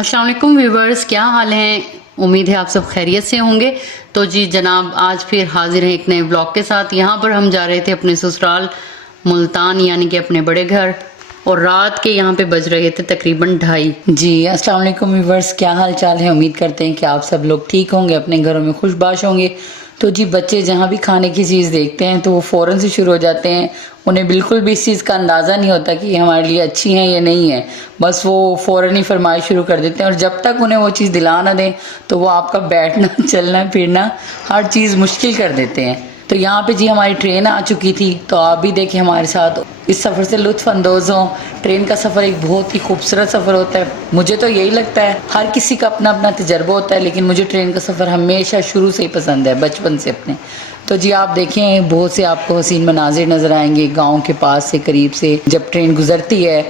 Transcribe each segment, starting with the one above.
अस्सलाम वालेकुम व्यूवर्स, क्या हाल है। उम्मीद है आप सब खैरियत से होंगे। तो जी जनाब, आज फिर हाजिर हैं एक नए ब्लॉग के साथ। यहाँ पर हम जा रहे थे अपने ससुराल मुल्तान, यानी कि अपने बड़े घर, और रात के यहाँ पे बज रहे थे तकरीबन 2:30। जी अस्सलाम वालेकुम व्यूवर्स, क्या हाल चाल है। उम्मीद करते हैं कि आप सब लोग ठीक होंगे, अपने घरों में खुशबाश होंगे। तो जी बच्चे जहाँ भी खाने की चीज़ देखते हैं तो वो फ़ौरन से शुरू हो जाते हैं। उन्हें बिल्कुल भी इस चीज़ का अंदाज़ा नहीं होता कि हमारे लिए अच्छी है या नहीं है, बस वो फ़ौरन ही फरमाइश शुरू कर देते हैं। और जब तक उन्हें वो चीज़ दिला ना दें तो वो आपका बैठना चलना फिरना हर चीज़ मुश्किल कर देते हैं। तो यहाँ पे जी हमारी ट्रेन आ चुकी थी, तो आप भी देखें हमारे साथ, इस सफ़र से लुत्फ़ अंदोज़ हों। ट्रेन का सफ़र एक बहुत ही खूबसूरत सफ़र होता है। मुझे तो यही लगता है, हर किसी का अपना अपना तजर्बा होता है, लेकिन मुझे ट्रेन का सफ़र हमेशा शुरू से ही पसंद है, बचपन से अपने। तो जी आप देखें, बहुत से आपको हसीन मनाजिर नज़र आएंगे गाँव के पास से, करीब से जब ट्रेन गुज़रती है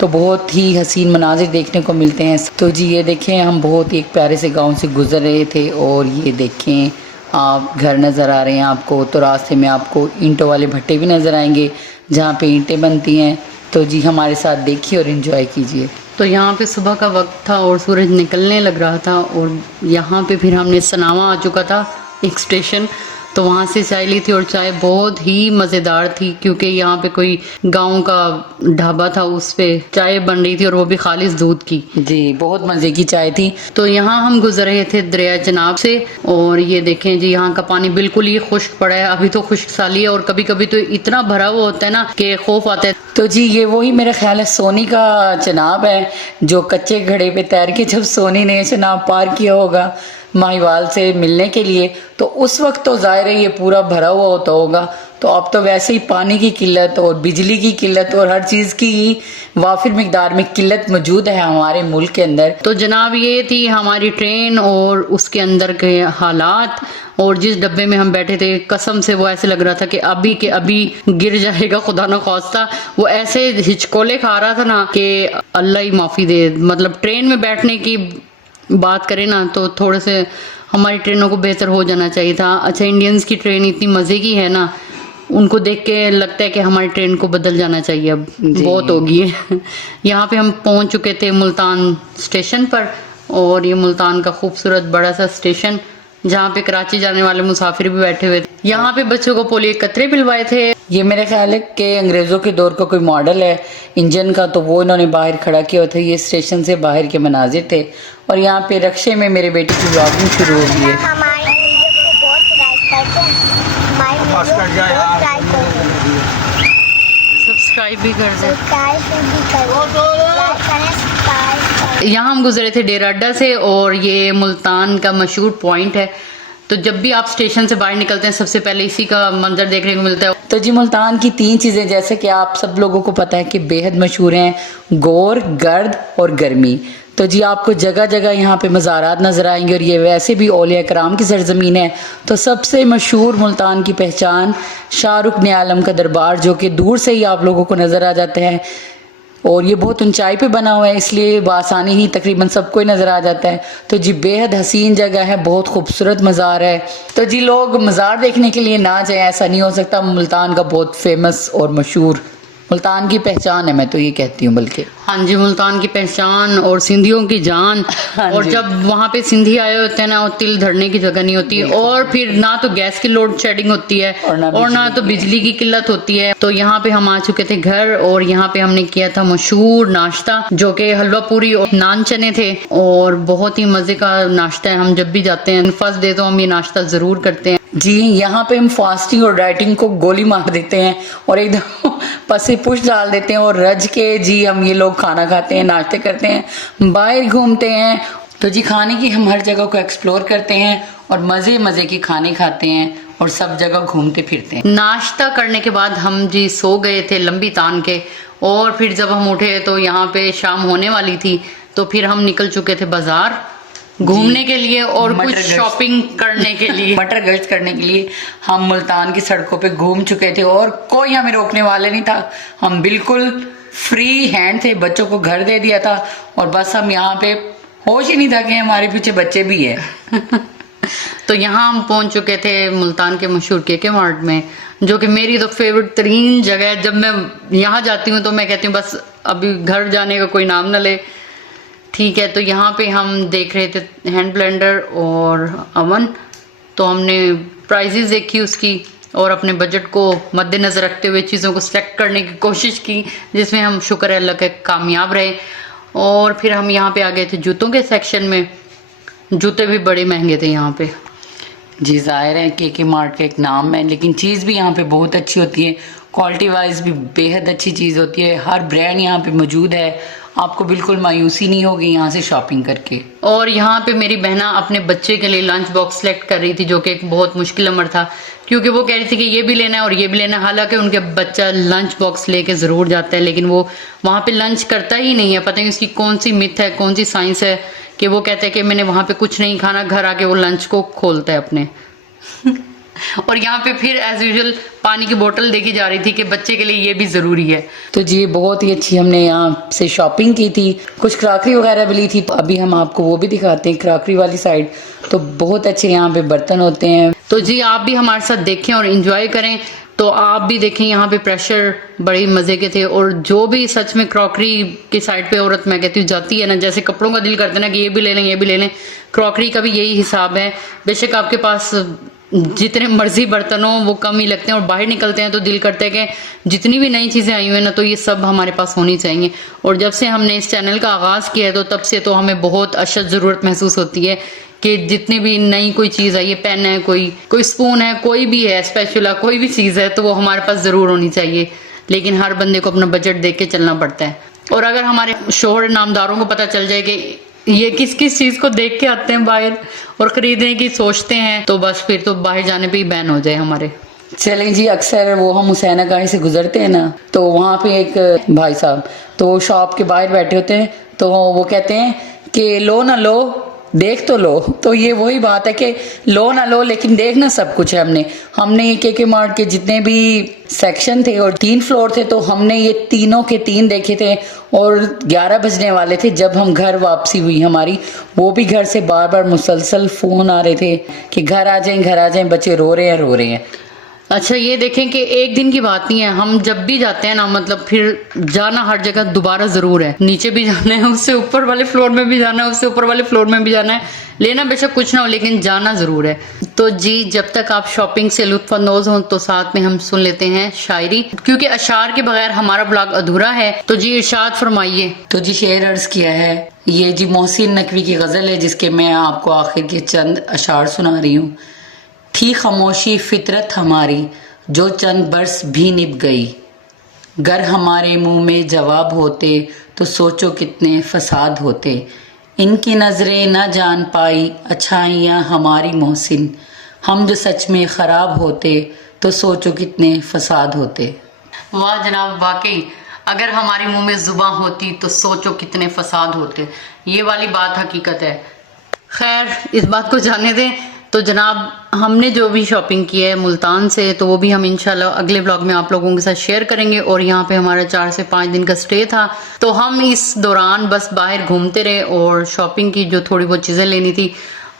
तो बहुत ही हसीन मनाजिर देखने को मिलते हैं। तो जी ये देखें, हम बहुत ही एक प्यारे से गाँव से गुज़र रहे थे, और ये देखें आप घर नज़र आ रहे हैं आपको। तो रास्ते में आपको ईंटों वाले भट्टे भी नज़र आएंगे जहाँ पे ईंटें बनती हैं। तो जी हमारे साथ देखिए और इन्जॉय कीजिए। तो यहाँ पे सुबह का वक्त था और सूरज निकलने लग रहा था, और यहाँ पे फिर हमने सनावा आ चुका था एक स्टेशन। तो वहाँ से चाय ली थी, और चाय बहुत ही मज़ेदार थी, क्योंकि यहाँ पे कोई गांव का ढाबा था, उस पे चाय बन रही थी, और वो भी खालिस दूध की। जी बहुत मज़े की चाय थी। तो यहाँ हम गुजर रहे थे दरिया जनाब से, और ये देखें जी यहाँ का पानी बिल्कुल ही खुश्क पड़ा है। अभी तो खुश्क साली है, और कभी कभी तो इतना भरा हुआ होता है ना कि खौफ आता है। तो जी ये वही मेरा ख्याल है सोनी का चनाब है, जो कच्चे घड़े पे तैर के जब सोनी ने चनाब पार किया होगा माहीवाल से मिलने के लिए, तो उस वक्त तो ज़ाहिर है ये पूरा भरा हुआ होता होगा। तो अब तो वैसे ही पानी की किल्लत और बिजली की किल्लत और हर चीज़ की वाफिर मिकदार में किल्लत मौजूद है हमारे मुल्क के अंदर। तो जनाब ये थी हमारी ट्रेन और उसके अंदर के हालात, और जिस डब्बे में हम बैठे थे कसम से वो ऐसे लग रहा था कि अभी के अभी गिर जाएगा, खुदा न खास्ता। वो ऐसे हिचकोले खा रहा था ना कि अल्लाह ही माफ़ी दे। मतलब ट्रेन में बैठने की बात करें ना, तो थोड़े से हमारी ट्रेनों को बेहतर हो जाना चाहिए था। अच्छा, इंडियंस की ट्रेन इतनी मज़े की है ना, उनको देख के लगता है कि हमारी ट्रेन को बदल जाना चाहिए, अब बहुत होगी है। यहाँ पे हम पहुँच चुके थे मुल्तान स्टेशन पर, और ये मुल्तान का खूबसूरत बड़ा सा स्टेशन, जहाँ पे कराची जाने वाले मुसाफिर भी बैठे हुए थे। यहाँ पे बच्चों को पोलियो कतरे पिलवाए थे। ये मेरे ख्याल है कि अंग्रेज़ों के दौर का कोई मॉडल है इंजन का, तो वो इन्होंने बाहर खड़ा किया हुआ था। ये स्टेशन से बाहर के मनाजिर थे, और यहाँ पे रक्शे में मेरे बेटे की ब्लॉगिंग शुरू हो गई है। सब्सक्राइब भी कर दे। यहाँ हम गुजरे थे डेरा अड्डा से, और ये मुल्तान का मशहूर पॉइंट है। तो जब भी आप स्टेशन से बाहर निकलते हैं, सबसे पहले इसी का मंजर देखने को मिलता है। तो जी मुल्तान की 3 चीज़ें, जैसे कि आप सब लोगों को पता है कि बेहद मशहूर हैं, गौर, गर्द और गर्मी। तो जी आपको जगह जगह यहाँ पे मज़ारात नज़र आएंगे, और ये वैसे भी औलिया कराम की सरजमीन है। तो सबसे मशहूर मुल्तान की पहचान शाहरुख ने आलम का दरबार, जो कि दूर से ही आप लोगों को नज़र आ जाता है, और ये बहुत ऊंचाई पे बना हुआ है, इसलिए बआसानी ही तकरीबन सबको ही नज़र आ जाता है। तो जी बेहद हसीन जगह है, बहुत खूबसूरत मज़ार है। तो जी लोग मज़ार देखने के लिए ना जाए ऐसा नहीं हो सकता। मुल्तान का बहुत फेमस और मशहूर, मुल्तान की पहचान है, मैं तो ये कहती हूँ बल्कि। हाँ जी, मुल्तान की पहचान और सिंधियों की जान। हाँ और जी। जब वहाँ पे सिंधी आए होते हैं ना, और तिल धरने की जगह नहीं होती, और फिर ना तो गैस की लोड शेडिंग होती है, और ना तो बिजली की किल्लत होती है। तो यहाँ पे हम आ चुके थे घर, और यहाँ पे हमने किया था मशहूर नाश्ता, जो कि हलवा पूरी और नान चने थे, और बहुत ही मजे का नाश्ता है। हम जब भी जाते हैं फर्स्ट डे तो हम ये नाश्ता जरूर करते हैं। जी यहाँ पे हम फास्टिंग और डाइटिंग को गोली मार देते हैं, और एकदम पसे पुश डाल देते हैं, और रज के जी हम ये लोग खाना खाते हैं, नाश्ते करते हैं, बाहर घूमते हैं। तो जी खाने की हम हर जगह को एक्सप्लोर करते हैं, और मज़े मज़े के खाने खाते हैं, और सब जगह घूमते फिरते हैं। नाश्ता करने के बाद हम जी सो गए थे लंबी तान के, और फिर जब हम उठे तो यहाँ पे शाम होने वाली थी। तो फिर हम निकल चुके थे बाजार घूमने के लिए, और कुछ शॉपिंग करने के लिए, मटर गश्त करने के लिए हम मुल्तान की सड़कों पे घूम चुके थे, और कोई हमें रोकने वाले नहीं था। हम बिल्कुल फ्री हैंड थे, बच्चों को घर दे दिया था, और बस हम यहाँ पे होश ही नहीं था कि हमारे पीछे बच्चे भी हैं। तो यहाँ हम पहुंच चुके थे मुल्तान के मशहूर केके मार्ट में, जो कि मेरी तो फेवरेट तरीन जगह है। जब मैं यहाँ जाती हूँ तो मैं कहती हूँ बस अभी घर जाने का कोई नाम न ले। ठीक है, तो यहाँ पे हम देख रहे थे हैंड ब्लेंडर और अवन। तो हमने प्राइजेस देखी उसकी और अपने बजट को मद्देनज़र रखते हुए चीज़ों को सिलेक्ट करने की कोशिश की, जिसमें हम शुक्र है अल्लाह के कामयाब रहे। और फिर हम यहाँ पे आ गए थे जूतों के सेक्शन में। जूते भी बड़े महंगे थे यहाँ पे। जी ज़ाहिर है के मार्ट का एक नाम है, लेकिन चीज़ भी यहाँ पे बहुत अच्छी होती है, क्वालिटी वाइज भी बेहद अच्छी चीज़ होती है। हर ब्रांड यहाँ पे मौजूद है, आपको बिल्कुल मायूसी नहीं होगी यहाँ से शॉपिंग करके। और यहाँ पे मेरी बहना अपने बच्चे के लिए लंच बॉक्स सेलेक्ट कर रही थी, जो कि एक बहुत मुश्किल अमर था, क्योंकि वो कह रही थी कि ये भी लेना है और ये भी लेना है। हालांकि उनके बच्चा लंच बॉक्स लेके ज़रूर जाता है, लेकिन वो वहाँ पे लंच करता ही नहीं है। पता नहीं उसकी कौन सी मिथ है, कौन सी साइंस है कि वो कहता है कि मैंने वहाँ पे कुछ नहीं खाना, घर आके वो लंच को खोलता है अपने। और यहाँ पे फिर एज यूजुअल पानी की बोतल देखी जा रही थी कि बच्चे के लिए ये भी ज़रूरी है। तो जी बहुत ही अच्छी हमने यहाँ से शॉपिंग की थी, कुछ क्राकरी वगैरह भी ली थी, तो अभी हम आपको वो भी दिखाते हैं क्राकरी वाली साइड। तो बहुत अच्छे यहाँ पे बर्तन होते हैं। तो जी आप भी हमारे साथ देखें और इंजॉय करें। तो आप भी देखें, यहाँ पे प्रेशर बड़े मज़े के थे। और जो भी सच में क्रॉकरी की साइड पे औरत मैं कहती हूँ जाती है ना, जैसे कपड़ों का दिल करता है ना कि ये भी ले लें ये भी ले लें, क्रॉकरी का भी यही हिसाब है। बेशक आपके पास जितने मर्जी बर्तन हो वो कम ही लगते हैं, और बाहर निकलते हैं तो दिल करता है कि जितनी भी नई चीज़ें आई हुई हैं ना, तो ये सब हमारे पास होनी चाहिए। और जब से हमने इस चैनल का आगाज़ किया है तो तब से तो हमें बहुत अशद ज़रूरत महसूस होती है कि जितनी भी नई कोई चीज़ आई है, पेन है, कोई स्पून है, कोई भी है, स्पैचुला, कोई भी चीज़ है, तो वो हमारे पास ज़रूर होनी चाहिए। लेकिन हर बंदे को अपना बजट देख के चलना पड़ता है। और अगर हमारे शोहर नामदारों को पता चल जाए कि ये किस किस चीज़ को देख के आते हैं बाहर और खरीदने की सोचते हैं, तो बस फिर तो बाहर जाने पे ही बैन हो जाए हमारे। चलें जी, अक्सर वो हम हुसैना गाही से गुजरते हैं ना, तो वहाँ पे एक भाई साहब तो शॉप के बाहर बैठे होते हैं, तो वो कहते हैं कि लो ना लो, देख तो लो। तो ये वही बात है कि लो ना लो, लेकिन देखना सब कुछ है। हमने ये के मार्ट के जितने भी सेक्शन थे और 3 फ्लोर थे, तो हमने ये तीनों के 3 देखे थे। और 11 बजने वाले थे जब हम घर वापसी हुई हमारी। वो भी घर से बार बार मुसलसल फ़ोन आ रहे थे कि घर आ जाएं, बच्चे रो रहे हैं। अच्छा ये देखें कि एक दिन की बात नहीं है, हम जब भी जाते हैं ना, मतलब फिर जाना हर जगह दोबारा ज़रूर है। नीचे भी जाना है, उससे ऊपर वाले फ्लोर में भी जाना है, उससे ऊपर वाले फ्लोर में भी जाना है। लेना बेशक कुछ ना हो, लेकिन जाना ज़रूर है। तो जी जब तक आप शॉपिंग से लुत्फ़अंदोज़ हों, तो साथ में हम सुन लेते हैं शायरी, क्योंकि अशार के बगैर हमारा ब्लॉग अधूरा है। तो जी इरशाद फरमाइए। तो जी शेर अर्ज़ किया है, ये जी मोहसिन नकवी की गज़ल है, जिसके मैं आपको आखिर के चंद अशार सुना रही हूँ। थी खामोशी फितरत हमारी, जो चंद बरस भी निभ गई। गर हमारे मुंह में जवाब होते, तो सोचो कितने फसाद होते। इनकी नज़रें न जान पाई अच्छाइयाँ हमारी मोहसिन। हम जो सच में ख़राब होते, तो सोचो कितने फसाद होते। वाह जनाब, वाकई अगर हमारे मुंह में जुबान होती तो सोचो कितने फसाद होते। ये वाली बात हकीकत है। खैर इस बात को जाने दें। तो जनाब हमने जो भी शॉपिंग की है मुल्तान से, तो वो भी हम इंशाल्लाह अगले ब्लॉग में आप लोगों के साथ शेयर करेंगे। और यहाँ पे हमारा 4 से 5 दिन का स्टे था, तो हम इस दौरान बस बाहर घूमते रहे और शॉपिंग की, जो थोड़ी बहुत चीज़ें लेनी थी।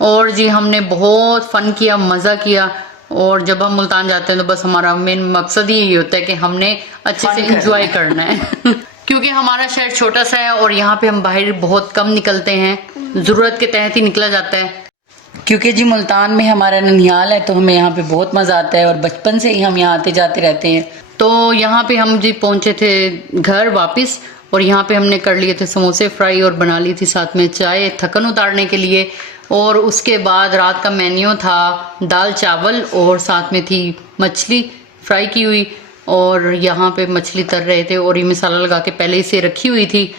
और जी हमने बहुत फ़न किया, मज़ा किया। और जब हम मुल्तान जाते हैं तो बस हमारा मेन मकसद ही यही होता है कि हमने अच्छे से इंजॉय करना है। क्योंकि हमारा शहर छोटा सा है और यहाँ पे हम बाहर बहुत कम निकलते हैं, ज़रूरत के तहत ही निकला जाता है। क्योंकि जी मुल्तान में हमारा ननिहाल है, तो हमें यहाँ पे बहुत मज़ा आता है और बचपन से ही हम यहाँ आते जाते रहते हैं। तो यहाँ पे हम जी पहुँचे थे घर वापस, और यहाँ पे हमने कर लिए थे समोसे फ्राई और बना ली थी साथ में चाय थकन उतारने के लिए। और उसके बाद रात का मेन्यू था दाल चावल और साथ में थी मछली फ्राई की हुई। और यहाँ पे मछली तर रहे थे और ये मसाला लगा के पहले ही से रखी हुई थी,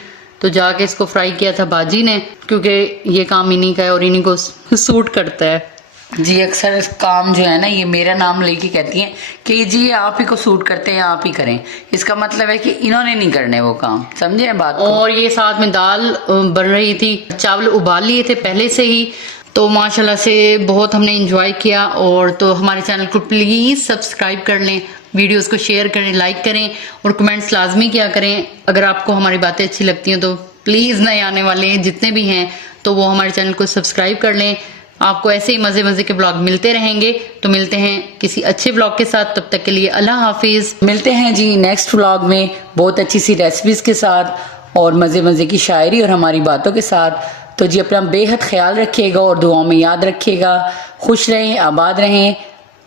तो जाके इसको फ्राई किया था बाजी ने, क्योंकि ये काम इन्हीं का है और इन्हीं को सूट करता है। जी अक्सर काम जो है ना, ये मेरा नाम लेके कहती हैं कि जी आप ही को सूट करते हैं, आप ही करें। इसका मतलब है कि इन्होंने नहीं करने वो काम, समझे बात को? और ये साथ में दाल बन रही थी, चावल उबाल लिए थे पहले से ही। तो माशाल्लाह से बहुत हमने इंजॉय किया। और तो हमारे चैनल को प्लीज़ सब्सक्राइब कर लें, वीडियोस को शेयर करें, लाइक करें और कमेंट्स लाजमी किया करें। अगर आपको हमारी बातें अच्छी लगती हैं तो प्लीज़ नए आने वाले जितने भी हैं तो वो हमारे चैनल को सब्सक्राइब कर लें। आपको ऐसे ही मज़े मज़े के ब्लॉग मिलते रहेंगे। तो मिलते हैं किसी अच्छे ब्लॉग के साथ, तब तक के लिए अल्लाह हाफिज़। मिलते हैं जी नेक्स्ट व्लॉग में बहुत अच्छी सी रेसिपीज़ के साथ। और मज़े मज़े की शायरी और हमारी बातों के साथ। तो जी अपना बेहद ख्याल रखिएगा और दुआओं में याद रखिएगा। खुश रहें, आबाद रहें।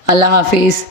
अल्लाह हाफिज़।